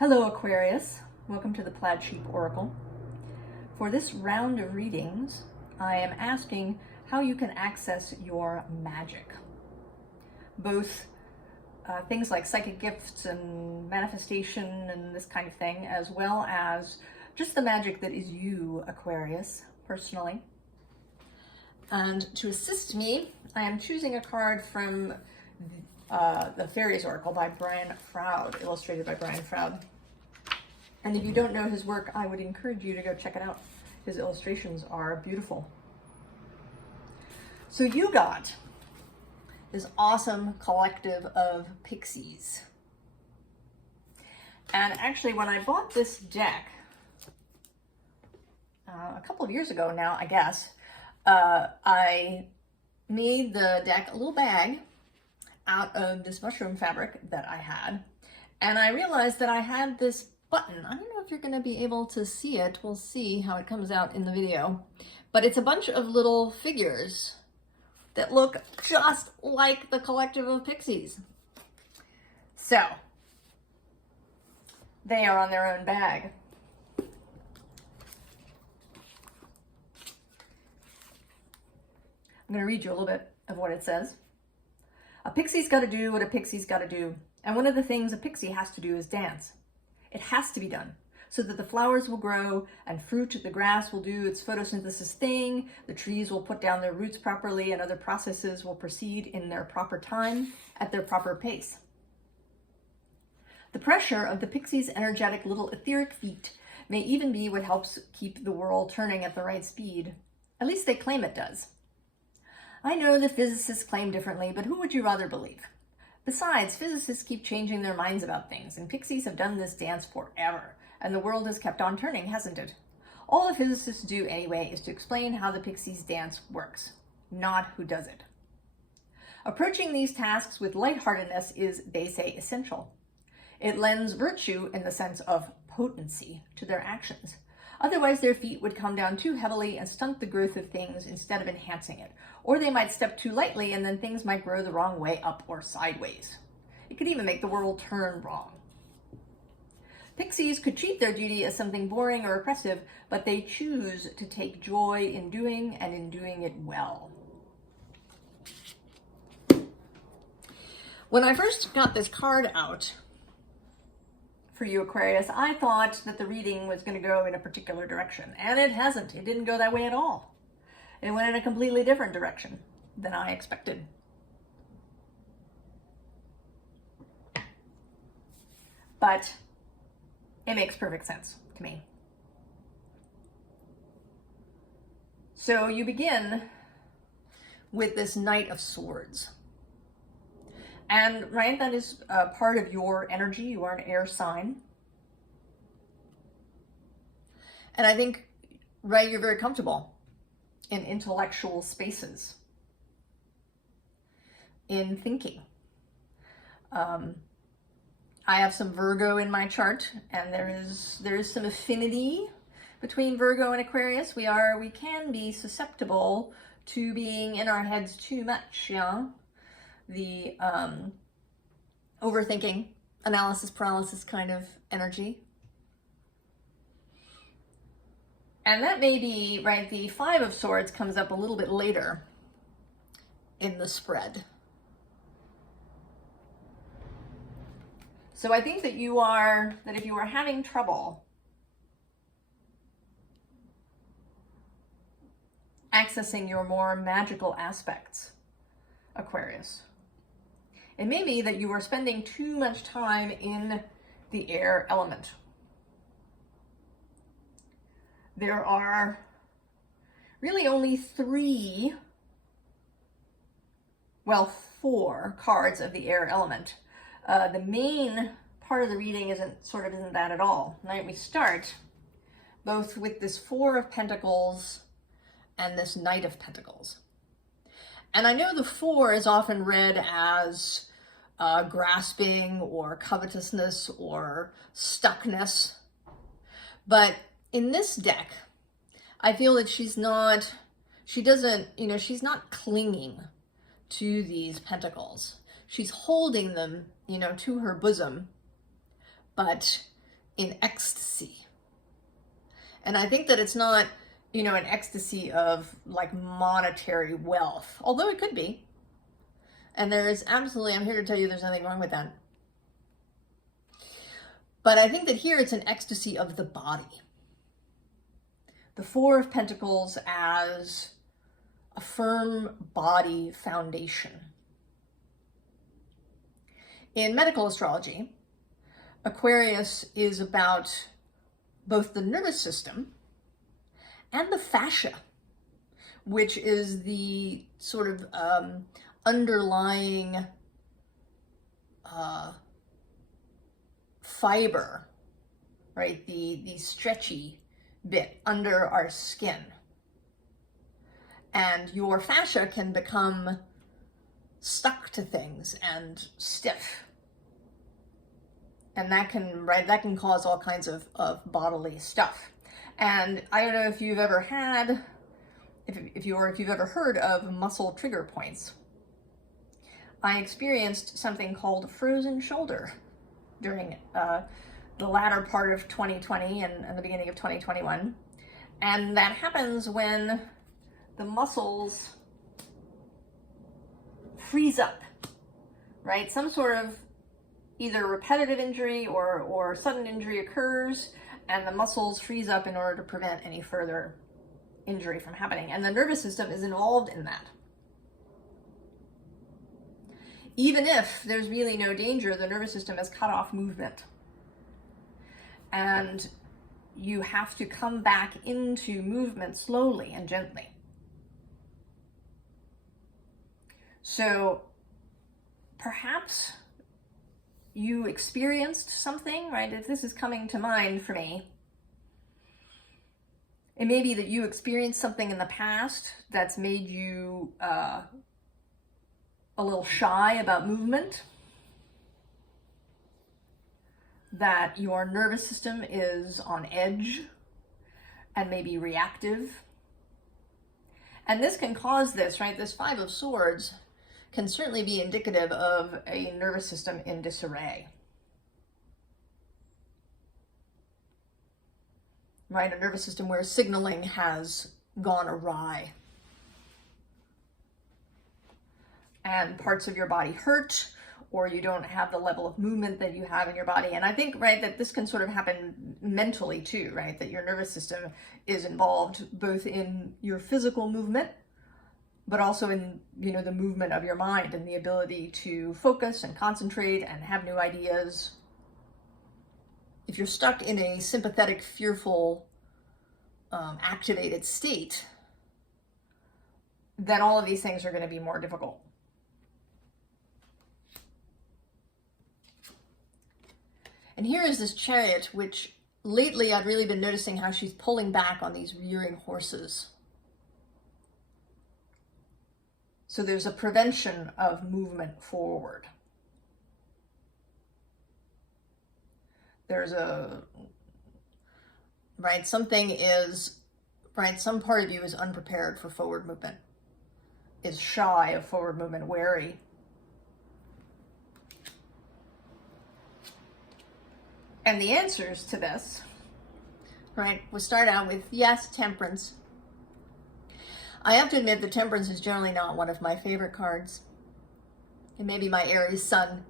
Hello Aquarius, welcome to the Plaid Sheep Oracle. For this round of readings, I am asking how you can access your magic. Both things like psychic gifts and manifestation and this kind of thing, as well as just the magic that is you, Aquarius, personally. And to assist me, I am choosing a card from the Fairies Oracle by Brian Froud, illustrated by Brian Froud. And if you don't know his work, I would encourage you to go check it out. His illustrations are beautiful. So you got this awesome collective of pixies. And actually, when I bought this deck, a couple of years ago now, I guess, I made the deck a little bag out of this mushroom fabric that I had. And I realized that I had this button. I don't know if you're going to be able to see it. We'll see how it comes out in the video. But it's a bunch of little figures that look just like the collective of pixies. So, they are on their own bag. I'm going to read you a little bit of what it says. A pixie's got to do what a pixie's got to do. And one of the things a pixie has to do is dance. It has to be done so that the flowers will grow and fruit, the grass will do its photosynthesis thing, the trees will put down their roots properly, and other processes will proceed in their proper time at their proper pace. The pressure of the pixie's energetic little etheric feet may even be what helps keep the world turning at the right speed. At least they claim it does. I know that physicists claim differently, but who would you rather believe? Besides, physicists keep changing their minds about things, and pixies have done this dance forever, and the world has kept on turning, hasn't it? All the physicists do anyway is to explain how the pixies' dance works, not who does it. Approaching these tasks with lightheartedness is, they say, essential. It lends virtue in the sense of potency to their actions. Otherwise, their feet would come down too heavily and stunt the growth of things instead of enhancing it. Or they might step too lightly and then things might grow the wrong way up or sideways. It could even make the world turn wrong. Pixies could treat their duty as something boring or oppressive, but they choose to take joy in doing and in doing it well. When I first got this card out for you, Aquarius, I thought that the reading was going to go in a particular direction, and it hasn't. It didn't go that way at all. It went in a completely different direction than I expected. But it makes perfect sense to me. So you begin with this Knight of Swords. And, right, that is part of your energy. You are an air sign. And I think, right, you're very comfortable in intellectual spaces, in thinking. I have some Virgo in my chart, and there is some affinity between Virgo and Aquarius. We can be susceptible to being in our heads too much, yeah? The overthinking, analysis paralysis kind of energy. And that may be, right, the Five of Swords comes up a little bit later in the spread. So I think that if you are having trouble accessing your more magical aspects, Aquarius, it may be that you are spending too much time in the air element. There are really only four cards of the air element. The main part of the reading isn't that at all. Right? We start both with this Four of Pentacles and this Knight of Pentacles. And I know the Four is often read as grasping or covetousness or stuckness. But in this deck, I feel that she's not clinging to these pentacles. She's holding them, to her bosom, but in ecstasy. And I think that it's not, you know, an ecstasy of like monetary wealth, although it could be. And there is absolutely, I'm here to tell you there's nothing wrong with that. But I think that here it's an ecstasy of the body. The Four of Pentacles as a firm body foundation. In medical astrology, Aquarius is about both the nervous system and the fascia, which is the sort of underlying fiber, right? The stretchy bit under our skin. And your fascia can become stuck to things and stiff. And that can cause all kinds of bodily stuff. And I don't know if you've ever had, if you've ever heard of muscle trigger points. I experienced something called frozen shoulder during the latter part of 2020 and the beginning of 2021. And that happens when the muscles freeze up, right? Some sort of either repetitive injury or sudden injury occurs, and the muscles freeze up in order to prevent any further injury from happening. And the nervous system is involved in that. Even if there's really no danger, the nervous system has cut off movement. And you have to come back into movement slowly and gently. So perhaps you experienced something, right? If this is coming to mind for me, it may be that you experienced something in the past that's made you a little shy about movement, that your nervous system is on edge and maybe reactive. And this can cause this, right? This Five of Swords can certainly be indicative of a nervous system in disarray. Right? A nervous system where signaling has gone awry. And parts of your body hurt, or you don't have the level of movement that you have in your body. And I think, right, that this can sort of happen mentally too, right? That your nervous system is involved both in your physical movement, but also in, you know, the movement of your mind and the ability to focus and concentrate and have new ideas. If you're stuck in a sympathetic, fearful, activated state, then all of these things are going to be more difficult. And here is this Chariot, which lately I've really been noticing how she's pulling back on these rearing horses. So there's a prevention of movement forward. There's a, right, something is, right, some part of you is unprepared for forward movement, is shy of forward movement, wary. And the answers to this, right, we'll start out with, yes, Temperance. I have to admit that Temperance is generally not one of my favorite cards. It may be my Aries sun,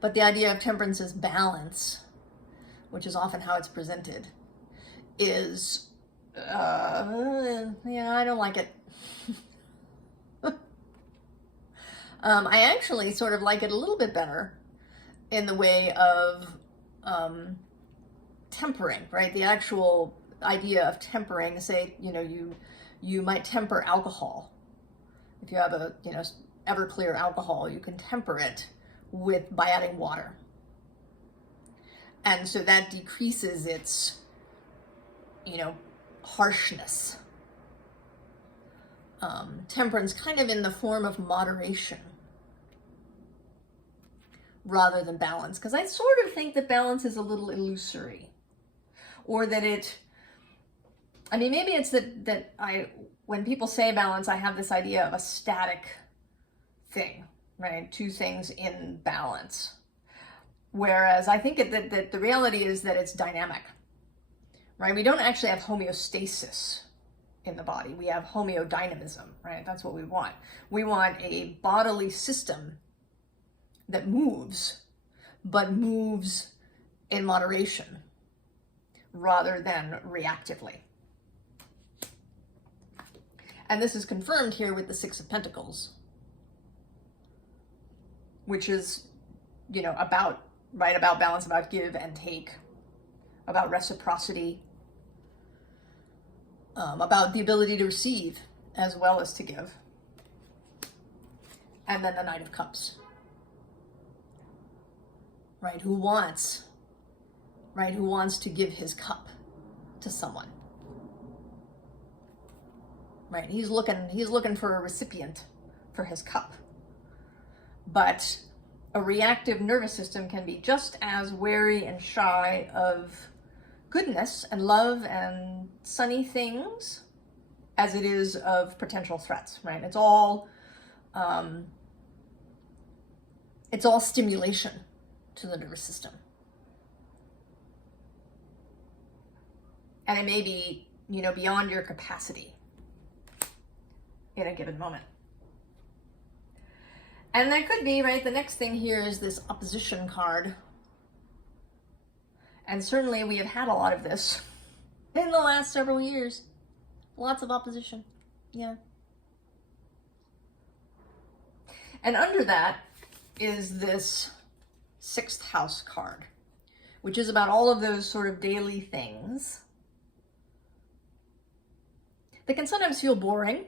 but the idea of Temperance as balance, which is often how it's presented, is, yeah, I don't like it. I actually sort of like it a little bit better in the way of tempering, right? The actual idea of tempering, say, you know, you might temper alcohol. If you have a, you know, Everclear alcohol, you can temper it by adding water. And so that decreases its, you know, harshness. Temperance kind of in the form of moderation rather than balance. Because I sort of think that balance is a little illusory. Or that it, I mean, maybe it's that when people say balance, I have this idea of a static thing, right? Two things in balance. Whereas I think that the reality is that it's dynamic, right? We don't actually have homeostasis in the body. We have homeodynamism, right? That's what we want. We want a bodily system that moves, but moves in moderation rather than reactively. And this is confirmed here with the Six of Pentacles, which is, you know, about balance, about give and take, about reciprocity, about the ability to receive as well as to give. And then the Knight of Cups, right? Who wants to give his cup to someone, right? He's looking for a recipient for his cup. But a reactive nervous system can be just as wary and shy of goodness and love and sunny things as it is of potential threats, right? It's all stimulation to the nervous system. And it may be, you know, beyond your capacity in a given moment. And there could be, right, the next thing here is this opposition card. And certainly we have had a lot of this in the last several years. Lots of opposition, yeah. And under that is this 6th house card, which is about all of those sort of daily things that can sometimes feel boring,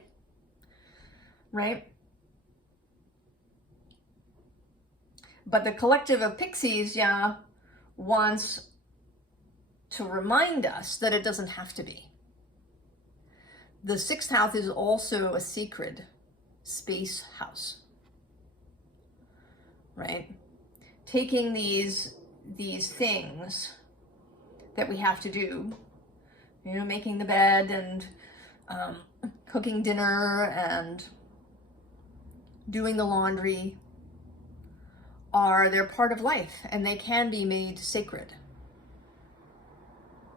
right? But the collective of pixies, yeah, wants to remind us that it doesn't have to be. The 6th house is also a sacred space house, right? Taking these things that we have to do, you know, making the bed and cooking dinner and doing the laundry, they're part of life, and they can be made sacred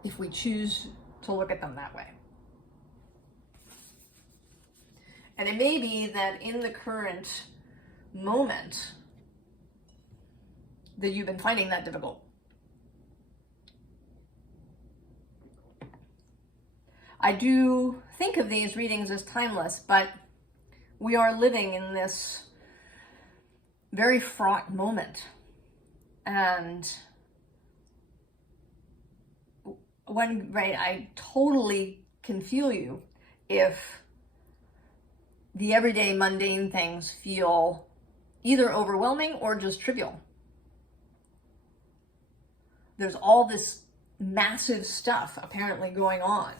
if we choose to look at them that way. And it may be that in the current moment that you've been finding that difficult. I do think of these readings as timeless, but we are living in this very fraught moment. And I totally can feel you if the everyday mundane things feel either overwhelming or just trivial. There's all this massive stuff apparently going on.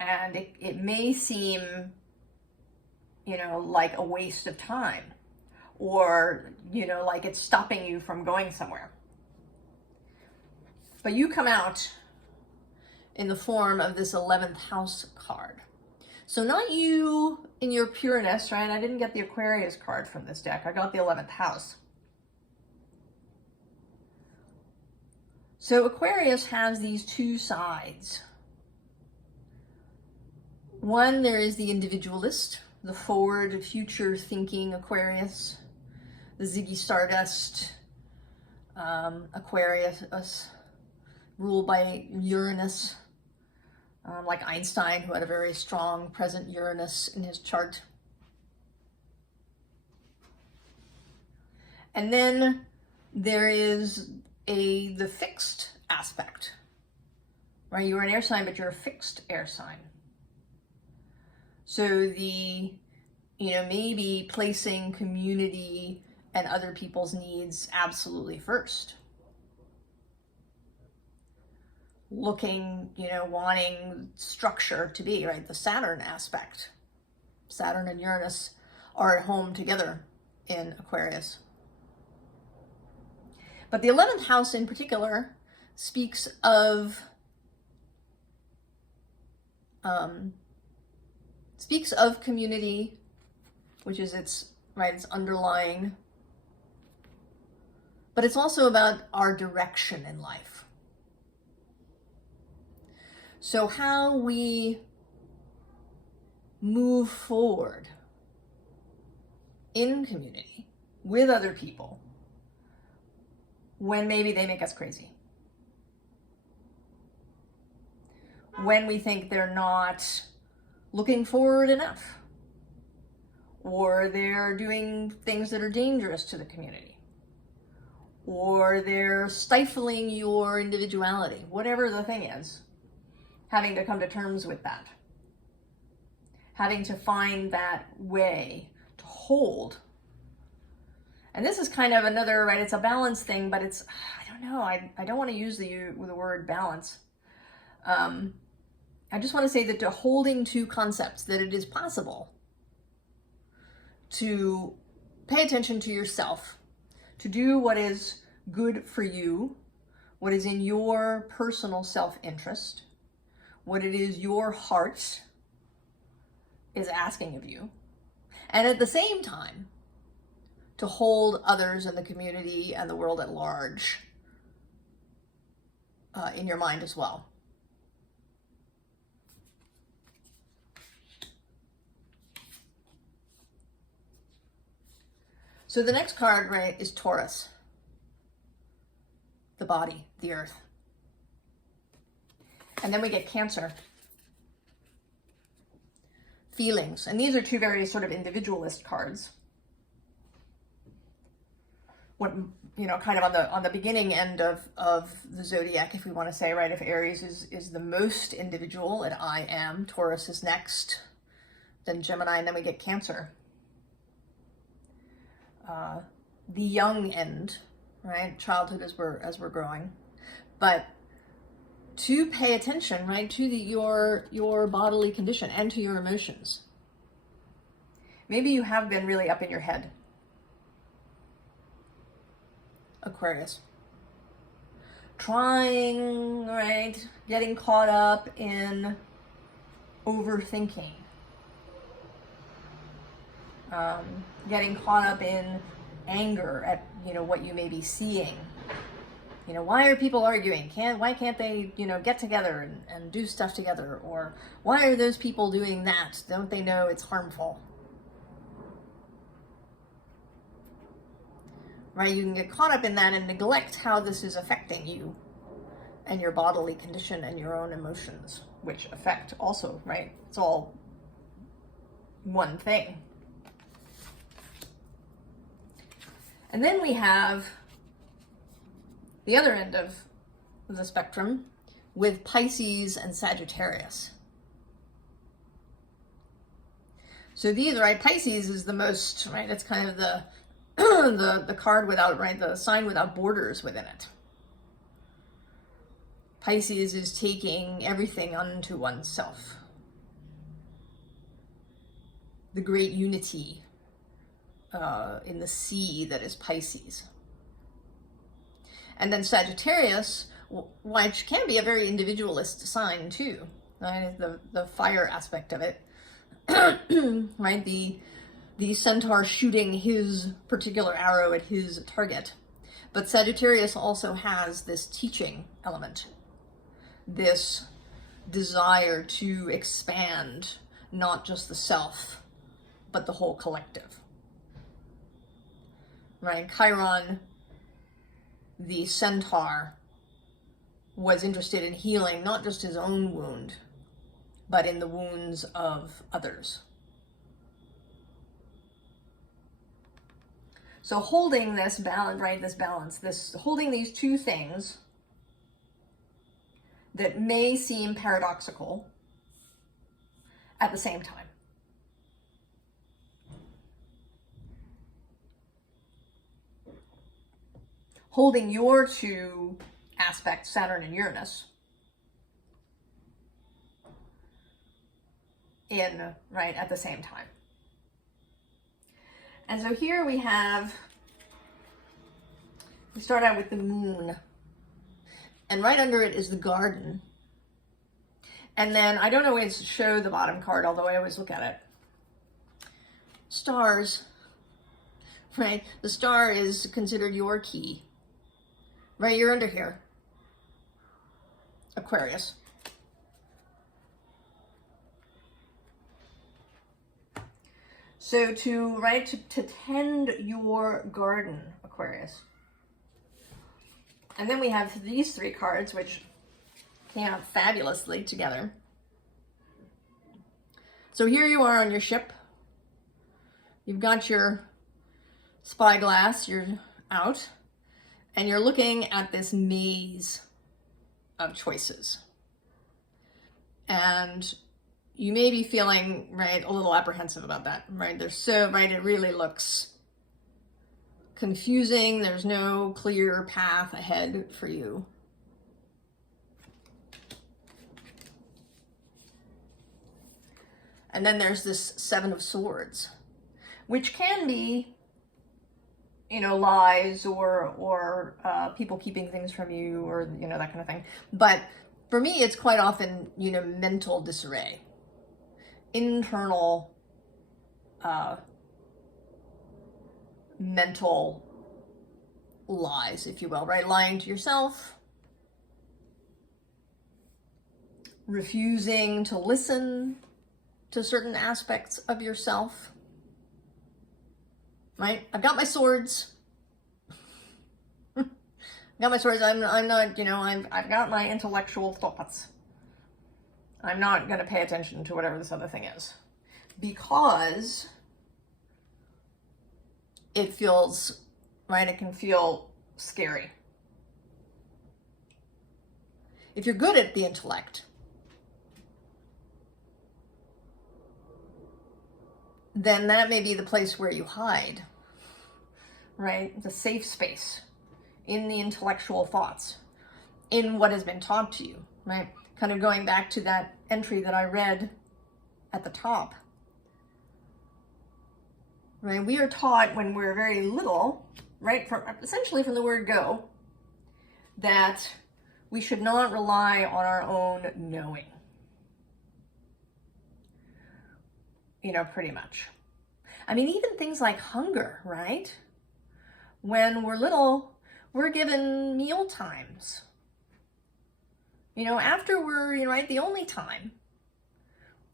And it may seem, you know, like a waste of time, or, you know, like it's stopping you from going somewhere. But you come out in the form of this 11th house card. So not you in your pureness, right? I didn't get the Aquarius card from this deck. I got the 11th house. So Aquarius has these two sides. One, there is the individualist, the forward, future thinking Aquarius, the Ziggy Stardust Aquarius, ruled by Uranus, like Einstein, who had a very strong present Uranus in his chart. And then there is the fixed aspect, right? You're an air sign, but you're a fixed air sign. So maybe placing community and other people's needs absolutely first. Looking, wanting structure to be, right? The Saturn aspect. Saturn and Uranus are at home together in Aquarius. But the 11th house in particular speaks of community, which is its underlying but it's also about our direction in life. So how we move forward in community with other people when maybe they make us crazy. When we think they're not looking forward enough, or they're doing things that are dangerous to the community, or they're stifling your individuality, whatever the thing is, having to come to terms with that. Having to find that way to hold. And this is kind of another, right, it's a balance thing, but it's, I don't know, I don't want to use the word balance. I just want to say that to holding two concepts, that it is possible to pay attention to yourself, to do what is good for you, what is in your personal self-interest, what it is your heart is asking of you, and at the same time to hold others in the community and the world at large in your mind as well. So the next card, right, is Taurus, the body, the earth. And then we get Cancer, feelings. And these are two very sort of individualist cards. What, you know, kind of on the beginning end of the zodiac, if we want to say, right, if Aries is the most individual at I am, Taurus is next, then Gemini, and then we get Cancer. The young end, right, childhood as we're growing, but to pay attention, right, to your bodily condition and to your emotions. Maybe you have been really up in your head, Aquarius, trying, right, getting caught up in overthinking, getting caught up in anger at, you know, what you may be seeing. You know, why are people arguing? Why can't they, you know, get together and do stuff together? Or why are those people doing that? Don't they know it's harmful? Right? You can get caught up in that and neglect how this is affecting you and your bodily condition and your own emotions, which affect also, right? It's all one thing. And then we have the other end of the spectrum with Pisces and Sagittarius. So these, right, Pisces is the most, right, it's kind of the the card without, right, the sign without borders within it. Pisces is taking everything unto oneself. The great unity in the sea that is Pisces. And then Sagittarius, which can be a very individualist sign too, right? The fire aspect of it, right? The centaur shooting his particular arrow at his target. But Sagittarius also has this teaching element, this desire to expand not just the self, but the whole collective. Right? Chiron, the centaur, was interested in healing not just his own wound, but in the wounds of others. So holding this balance, right, holding these two things that may seem paradoxical at the same time. Holding your two aspects, Saturn and Uranus, in, right, at the same time. And so here we start out with the moon, and right under it is the garden. And then I don't always show the bottom card, although I always look at it. Stars, right? The star is considered your key, right? You're under here, Aquarius. So to tend your garden, Aquarius. And then we have these three cards, which came out fabulously together. So here you are on your ship. You've got your spyglass, you're out, and you're looking at this maze of choices. And you may be feeling, right, a little apprehensive about that, right? It really looks confusing. There's no clear path ahead for you. And then there's this Seven of Swords, which can be, you know, lies or people keeping things from you, or, you know, that kind of thing. But for me, it's quite often, you know, mental disarray, internal mental lies, if you will, right? Lying to yourself, refusing to listen to certain aspects of yourself, right? I've got my swords. I've got my swords. I'm not, you know, I've got my intellectual thoughts. I'm not going to pay attention to whatever this other thing is, because it feels, right? It can feel scary. If you're good at the intellect, then that may be the place where you hide, right? The safe space in the intellectual thoughts, in what has been taught to you, right? Kind of going back to that entry that I read at the top, right? We are taught when we're very little, right, essentially from the word go, that we should not rely on our own knowing. You know, pretty much. I mean, even things like hunger, right? When we're little, we're given meal times. You know, after we're, you know, right, the only time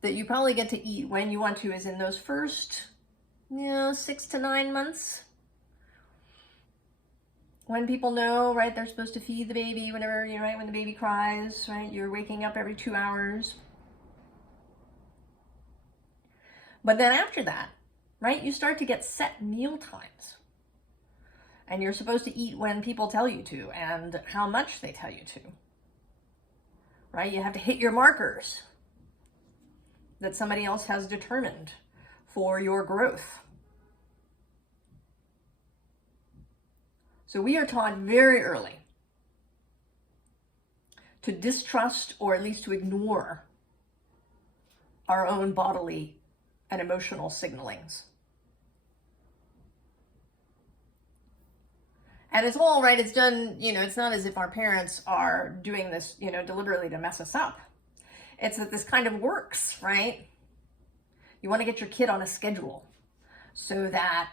that you probably get to eat when you want to is in those first, you know, 6 to 9 months. When people know, right, they're supposed to feed the baby whenever, you know, right, when the baby cries, right? You're waking up every 2 hours. But then after that, right, you start to get set meal times. And you're supposed to eat when people tell you to and how much they tell you to. Right? You have to hit your markers that somebody else has determined for your growth. So we are taught very early to distrust, or at least to ignore, our own bodily and emotional signalings. And it's all right, it's done, you know, it's not as if our parents are doing this, you know, deliberately to mess us up. It's that this kind of works, right? You want to get your kid on a schedule so that,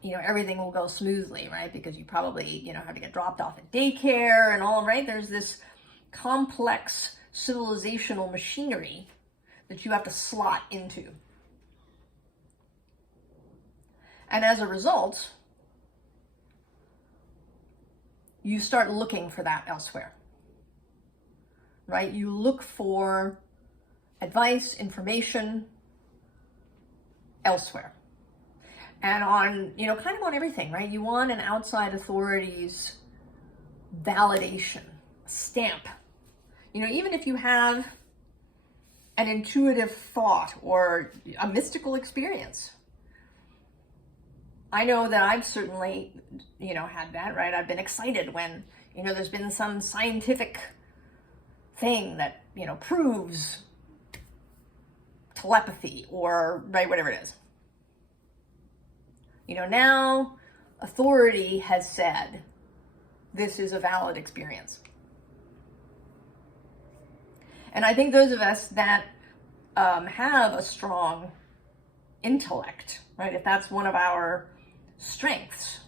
you know, everything will go smoothly, right? Because you probably, you know, have to get dropped off at daycare and all, right? There's this complex civilizational machinery that you have to slot into. And as a result, you start looking for that elsewhere, right? You look for advice, information elsewhere. And on, you know, kind of on everything, right? You want an outside authority's validation, stamp. You know, even if you have an intuitive thought or a mystical experience. I know that I've certainly, you know, had that, right? I've been excited when, you know, there's been some scientific thing that, you know, proves telepathy or, right, whatever it is. You know, now authority has said this is a valid experience. And I think those of us that have a strong intellect, right, if that's one of our strengths,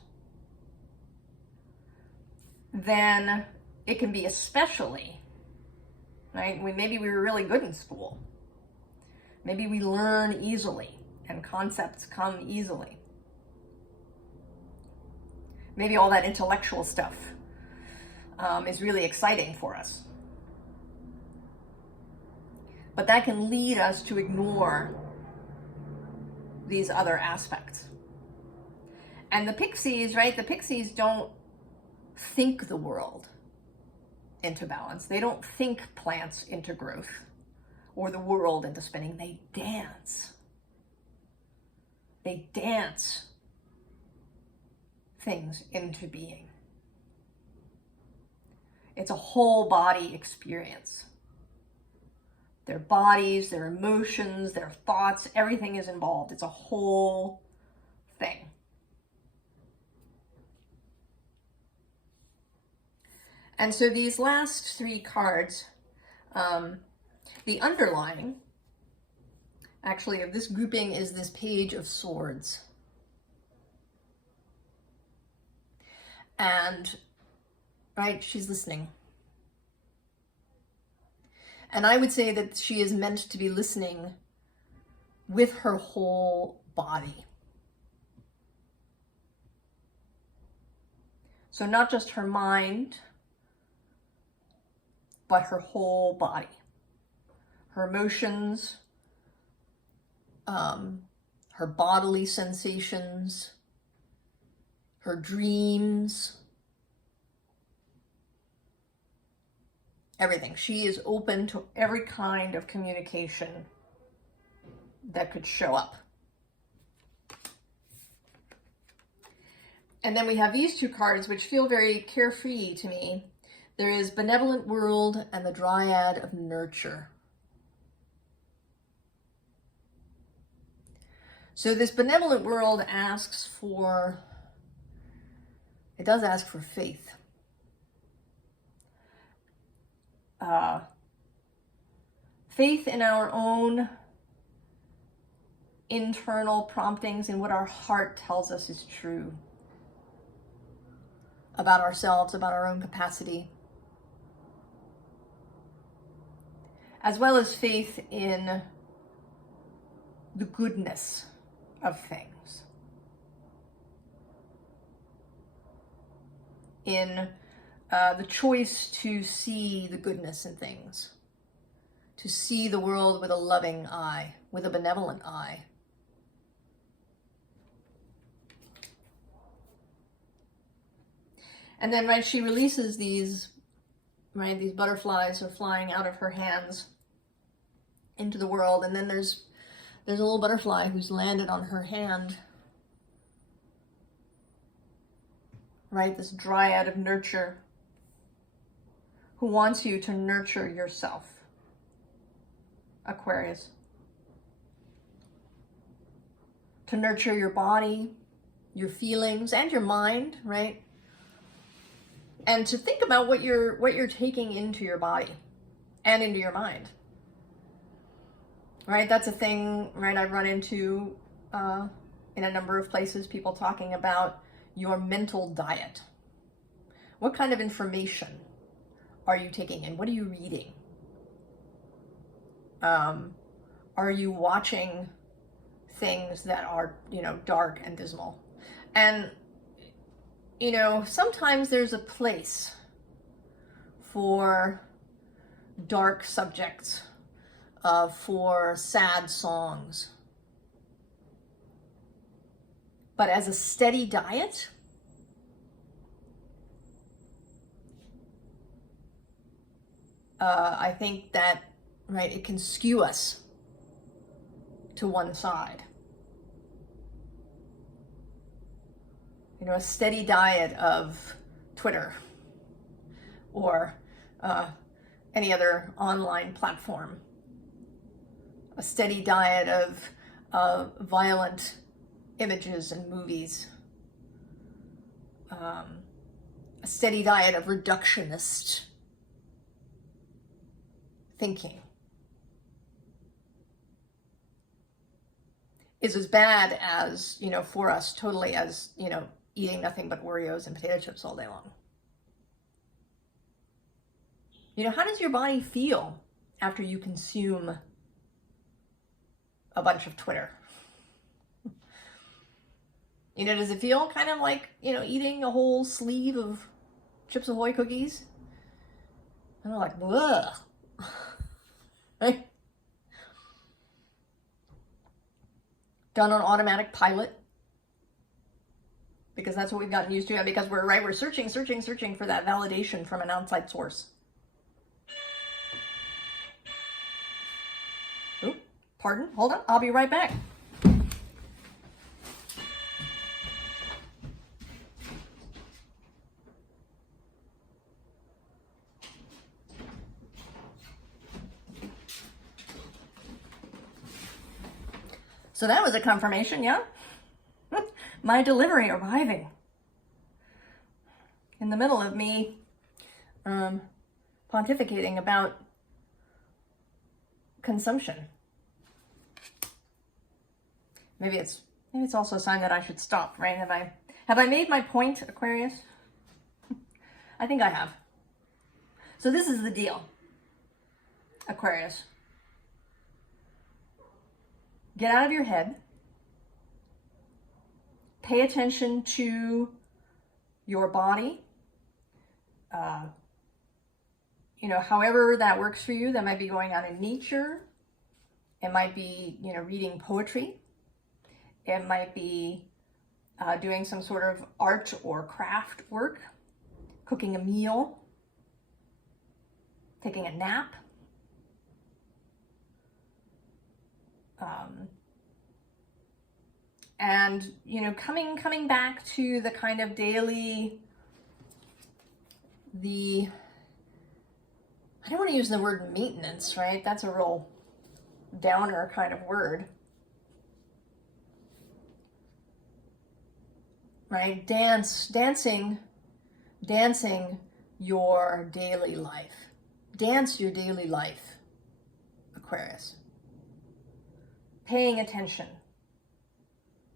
then it can be especially, right? Maybe we were really good in school. Maybe we learn easily and concepts come easily. Maybe all that intellectual stuff is really exciting for us. But that can lead us to ignore these other aspects. And the pixies, right? The pixies don't think the world into balance. They don't think plants into growth or the world into spinning. They dance. They dance things into being. It's a whole body experience. Their bodies, their emotions, their thoughts, everything is involved. It's a whole thing. And so these last three cards, the underlying, actually, of this grouping is this Page of Swords. And, right, she's listening. And I would say that she is meant to be listening with her whole body. So not just her mind, but her whole body. Her emotions, her bodily sensations, her dreams, everything. She is open to every kind of communication that could show up. And then we have these two cards, which feel very carefree to me. There is Benevolent World and the Dryad of Nurture. So this Benevolent World asks for, it does ask for faith. Faith in our own internal promptings, in what our heart tells us is true about ourselves, about our own capacity, as well as faith in the goodness of things, in the choice to see the goodness in things, to see the world with a loving eye, with a benevolent eye. And then, right, she releases these, right, these butterflies are flying out of her hands into the world. And then there's a little butterfly who's landed on her hand, right? This Dryad of Nurture, who wants you to nurture yourself, Aquarius. To nurture your body, your feelings, and your mind, right? And to think about what you're taking into your body and into your mind. Right? That's a thing, right? I've run into in a number of places, people talking about your mental diet. What kind of information are you taking in? What are you reading? Are you watching things that are, dark and dismal? And, sometimes there's a place for dark subjects, for sad songs. But as a steady diet, I think that, right, it can skew us to one side. A steady diet of Twitter or any other online platform. A steady diet of violent images and movies. A steady diet of reductionist thinking is as bad as, for us totally as, eating nothing but Oreos and potato chips all day long. You know, how does your body feel after you consume a bunch of Twitter? You know, does it feel kind of like, you know, eating a whole sleeve of Chips Ahoy cookies? And they're like, ugh. Right? Done on automatic pilot. Because that's what we've gotten used to. And because we're searching for that validation from an outside source. Oop, pardon, hold on, I'll be right back. So that was a confirmation, yeah? My delivery arriving. In the middle of me pontificating about consumption. Maybe it's also a sign that I should stop, right? Have I made my point, Aquarius? I think I have. So this is the deal, Aquarius. Get out of your head. Pay attention to your body. You know, however that works for you. That might be going out in nature. It might be, you know, reading poetry. It might be doing some sort of art or craft work, cooking a meal, taking a nap. And, you know, coming back to the kind of daily, I don't want to use the word maintenance, right? That's a real downer kind of word. Right? Dancing your daily life. Dance your daily life, Aquarius. Paying attention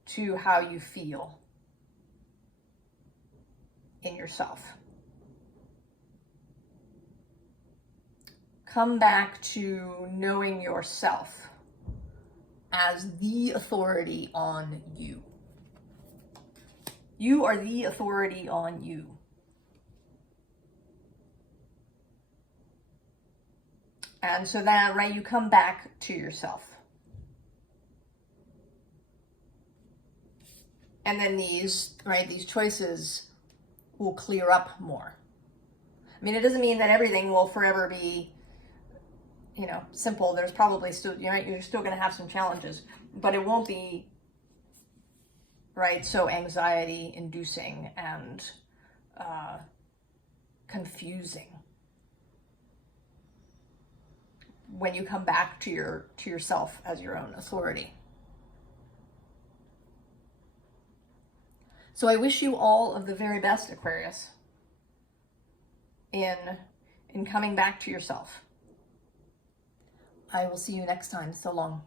to how you feel in yourself. Come back to knowing yourself as the authority on you. You are the authority on you. And so that, right, you come back to yourself. And then these choices will clear up more. I mean, it doesn't mean that everything will forever be, you know, simple. There's probably still, you know, you're still going to have some challenges, but it won't be, right, so anxiety inducing and confusing when you come back to yourself as your own authority. So I wish you all of the very best, Aquarius, in coming back to yourself. I will see you next time. So long.